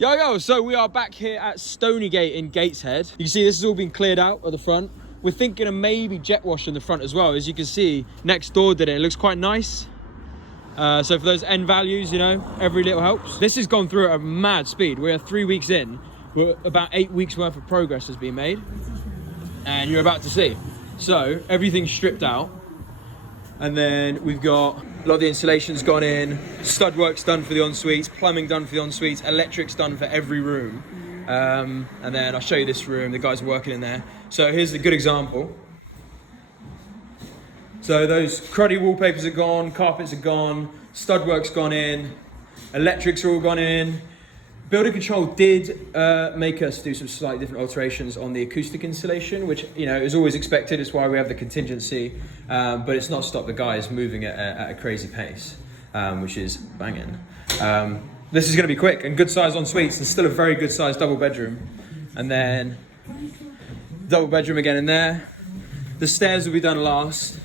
Yo, so we are back here at Stoney Gate in Gateshead. You can see this has all been cleared out at the front. We're thinking of maybe jet wash in the front as well. As you can see, next door did it. It looks quite nice. So for those end values, you know, every little helps. This has gone through at a mad speed. We're 3 weeks in. We're about 8 weeks worth of progress has been made. And you're about to see. So everything's stripped out. And then we've got a lot of the insulation's gone in, stud work's done for the en-suites, plumbing done for the en-suites, electric's done for every room. And then I'll show you this room, the guys are working in there. So here's a good example. So those cruddy wallpapers are gone, carpets are gone, stud work's gone in, electrics are all gone in. Building control did make us do some slightly different alterations on the acoustic insulation, which, you know, is always expected. It's why we have the contingency, but it's not stopped the guys moving at a crazy pace, which is banging. This is going to be quick and good size en suites, and still a very good size double bedroom. And then double bedroom again in there. The stairs will be done last,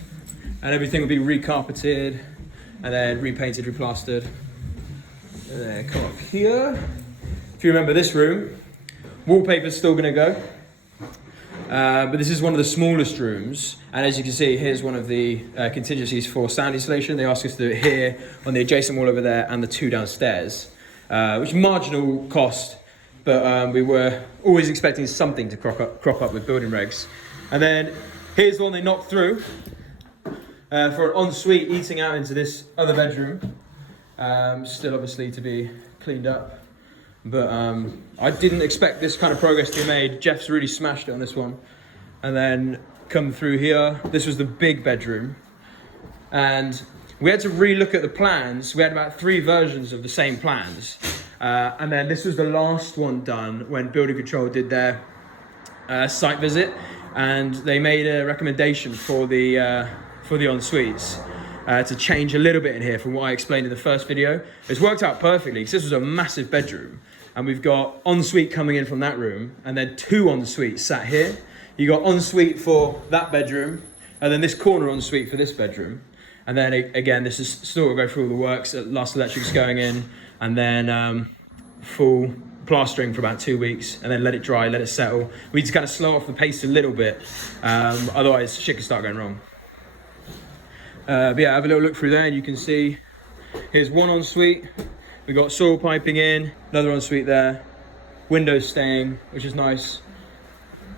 and everything will be recarpeted, and then repainted, replastered. And then come up here. If you remember this room, wallpaper's still gonna go, but this is one of the smallest rooms, and as you can see, here's one of the contingencies for sound insulation. They asked us to do it here, on the adjacent wall over there, and the two downstairs, which is marginal cost, but we were always expecting something to crop up with building regs. And then here's the one they knocked through for an ensuite eating out into this other bedroom, still obviously to be cleaned up. But I didn't expect this kind of progress to be made. Jeff's really smashed it on this one. And then come through here. This was the big bedroom. And we had to re-look at the plans. We had about 3 versions of the same plans. And then this was the last one done when Building Control did their site visit. And they made a recommendation for the en-suites. To change a little bit in here from what I explained in the first video. It's worked out perfectly because this was a massive bedroom, and we've got ensuite coming in from that room, and then 2 ensuites sat here. You got ensuite for that bedroom, and then this corner ensuite for this bedroom. And then again, this is still going to go through all the works. Last electric's going in, and then full plastering for about 2 weeks, and then let it dry, let it settle. We need to kind of slow off the pace a little bit, otherwise shit can start going wrong. But yeah, have a little look through there and you can see here's one ensuite. We got soil piping in, another ensuite there, windows staying, which is nice.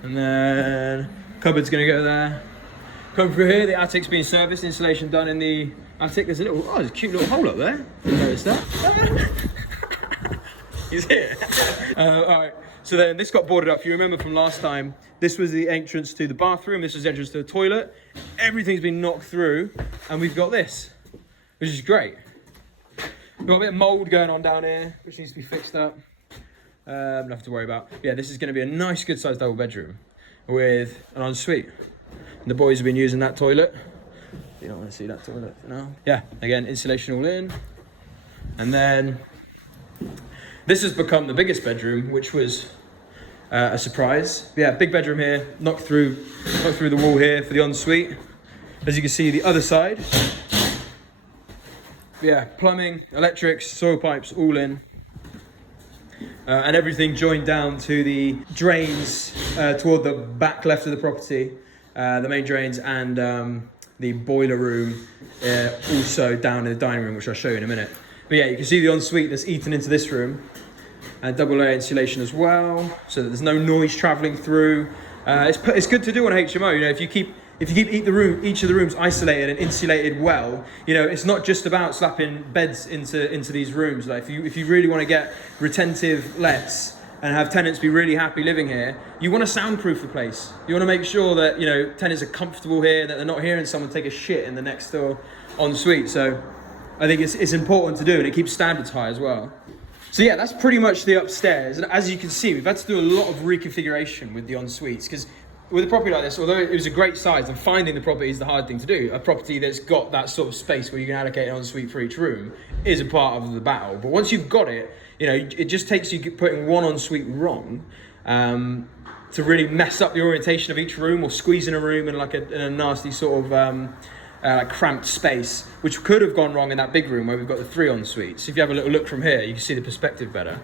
And then cupboard's gonna go there. Come through here, the attic's being serviced, installation done in the attic. There's a cute little hole up there. Didn't notice that. He's here. All right. So then this got boarded up. If you remember from last time, this was the entrance to the bathroom. This was the entrance to the toilet. Everything's been knocked through, and we've got this, which is great. We've got a bit of mold going on down here, which needs to be fixed up. Nothing to worry about. Yeah, this is going to be a nice, good-sized double bedroom with an ensuite. And the boys have been using that toilet. You don't want to see that toilet for now. Yeah, again, insulation all in, and then this has become the biggest bedroom, which was a surprise. Yeah, big bedroom here, knocked through the wall here for the ensuite. As you can see, the other side. Yeah, plumbing, electrics, soil pipes, all in. And everything joined down to the drains toward the back left of the property, the main drains, and the boiler room also down in the dining room, which I'll show you in a minute. But yeah, you can see the ensuite that's eaten into this room, and double layer insulation as well, so that there's no noise travelling through. It's good to do on HMO. You know, if you keep each of the rooms isolated and insulated well, you know, it's not just about slapping beds into these rooms. Like if you really want to get retentive lets and have tenants be really happy living here, you want to soundproof the place. You want to make sure that, you know, tenants are comfortable here, that they're not hearing someone take a shit in the next door ensuite. So I think it's important to do, and it keeps standards high as well. So yeah, that's pretty much the upstairs. And as you can see, we've had to do a lot of reconfiguration with the en-suites, because with a property like this, although it was a great size, and finding the property is the hard thing to do, a property that's got that sort of space where you can allocate an ensuite for each room is a part of the battle. But once you've got it, you know, it just takes you putting one ensuite wrong to really mess up the orientation of each room, or squeezing a room in in a nasty sort of cramped space, which could have gone wrong in that big room where we've got the 3 en suites. If you have a little look from here, you can see the perspective better.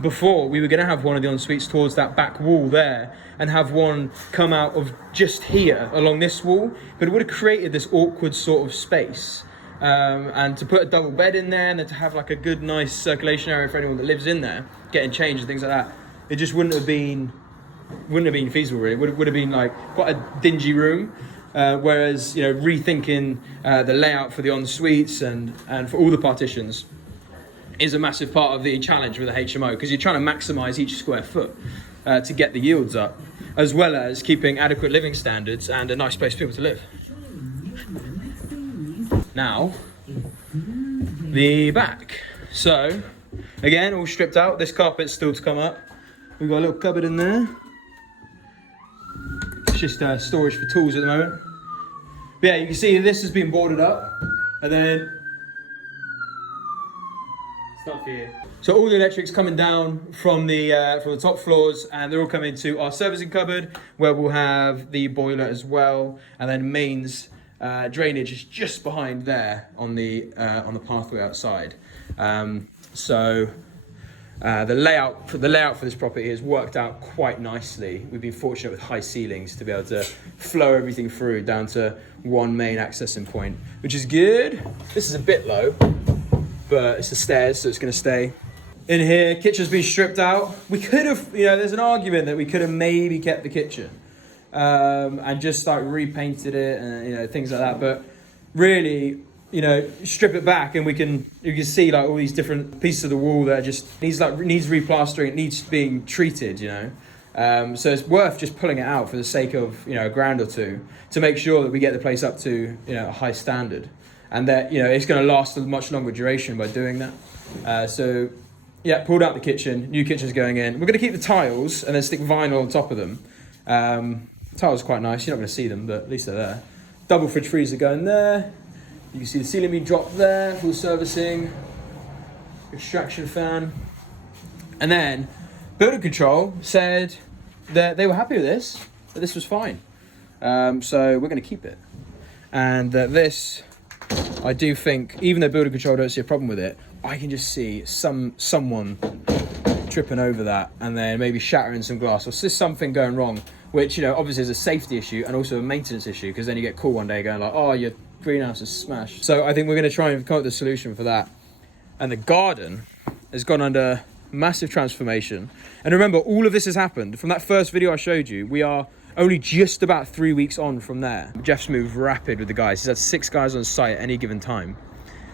Before, we were going to have one of the en-suites towards that back wall there and have one come out of just here along this wall, but it would have created this awkward sort of space. And to put a double bed in there and then to have like a good, nice circulation area for anyone that lives in there, getting changed and things like that, it just wouldn't have been feasible really. It would have been like quite a dingy room. Whereas, you know, rethinking the layout for the en-suites and for all the partitions is a massive part of the challenge with a HMO, because you're trying to maximise each square foot to get the yields up, as well as keeping adequate living standards and a nice place for people to live. Now, the back. So, again, all stripped out. This carpet's still to come up. We've got a little cupboard in there. It's just storage for tools at the moment. But yeah, you can see this has been boarded up, and then stuff here. So all the electrics coming down from the top floors, and they're all coming to our servicing cupboard, where we'll have the boiler as well, and then mains drainage is just behind there on the pathway outside. The layout for this property has worked out quite nicely. We've been fortunate with high ceilings to be able to flow everything through down to one main accessing point, which is good. This is a bit low, but it's the stairs, so it's going to stay. In here, kitchen's been stripped out. We could have, there's an argument that we could have maybe kept the kitchen and just like repainted it and things like that. But really, strip it back and you can see like all these different pieces of the wall that just needs replastering. It needs being treated, so it's worth just pulling it out for the sake of a grand or two to make sure that we get the place up to a high standard, and that it's going to last a much longer duration by doing that. So yeah, pulled out the kitchen. New kitchen's going in. We're going to keep the tiles and then stick vinyl on top of them. Tiles are quite nice. You're not going to see them, but at least they're there. Double fridge freezer going there. You can see the ceiling being dropped there, full servicing, extraction fan. And then building control said that they were happy with this, that this was fine. So we're going to keep it. And that this, I do think, even though building control don't see a problem with it, I can just see someone tripping over that and then maybe shattering some glass, or just something going wrong, which obviously is a safety issue and also a maintenance issue, because then you get called one day going like, oh, your greenhouse is smashed. So I think we're going to try and come up with a solution for that. And the garden has gone under massive transformation. And remember, all of this has happened from that first video I showed you. We are only just about 3 weeks on from there. Jeff's moved rapid with the guys. He's had 6 guys on site at any given time.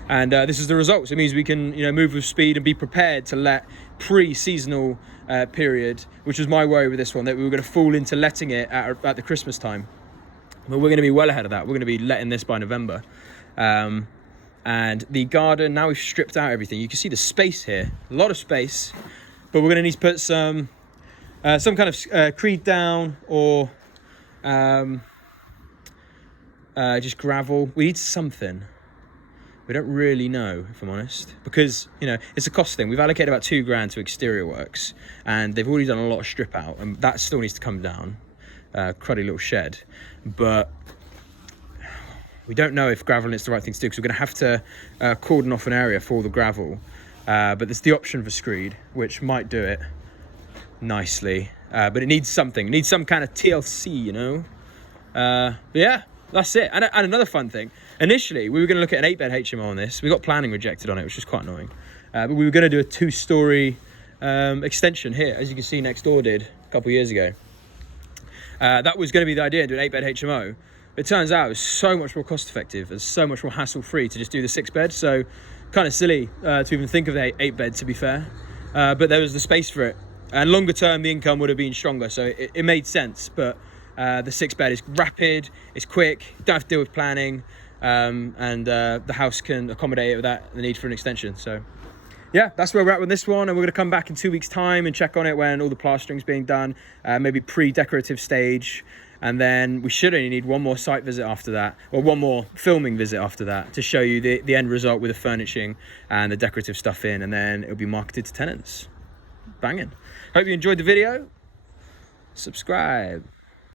And this is the results. It means we can move with speed and be prepared to let pre-seasonal period, which was my worry with this one, that we were going to fall into letting it at the Christmas time. But we're going to be well ahead of that. We're going to be letting this by November. And the garden, now we've stripped out everything. You can see the space here, a lot of space, but we're going to need to put some kind of creed down, or just gravel. We need something. We don't really know, if I'm honest, because it's a cost thing. We've allocated about £2,000 to exterior works, and they've already done a lot of strip out, and that still needs to come down. Cruddy little shed, but we don't know if gravel is the right thing to do, because we're going to have to cordon off an area for the gravel, but there's the option for screed, which might do it nicely, but it needs something. It needs some kind of TLC, but yeah, that's it. And another fun thing, initially we were going to look at an 8-bed HMO on this. We got planning rejected on it, which was quite annoying, but we were going to do a 2-story extension here, as you can see next door did a couple of years ago. That was going to be the idea, do an 8-bed HMO. It turns out it was so much more cost effective and so much more hassle free to just do the 6-bed. So kind of silly to even think of the 8-bed, to be fair. But there was the space for it. And longer term, the income would have been stronger. So it made sense. But the 6-bed is rapid, it's quick, you don't have to deal with planning. And the house can accommodate it without the need for an extension. So yeah, that's where we're at with this one, and we're going to come back in 2 weeks' time and check on it when all the plastering's being done, maybe pre-decorative stage, and then we should only need one more site visit after that, or one more filming visit after that, to show you the end result with the furnishing and the decorative stuff in, and then it'll be marketed to tenants. Banging. Hope you enjoyed the video. Subscribe.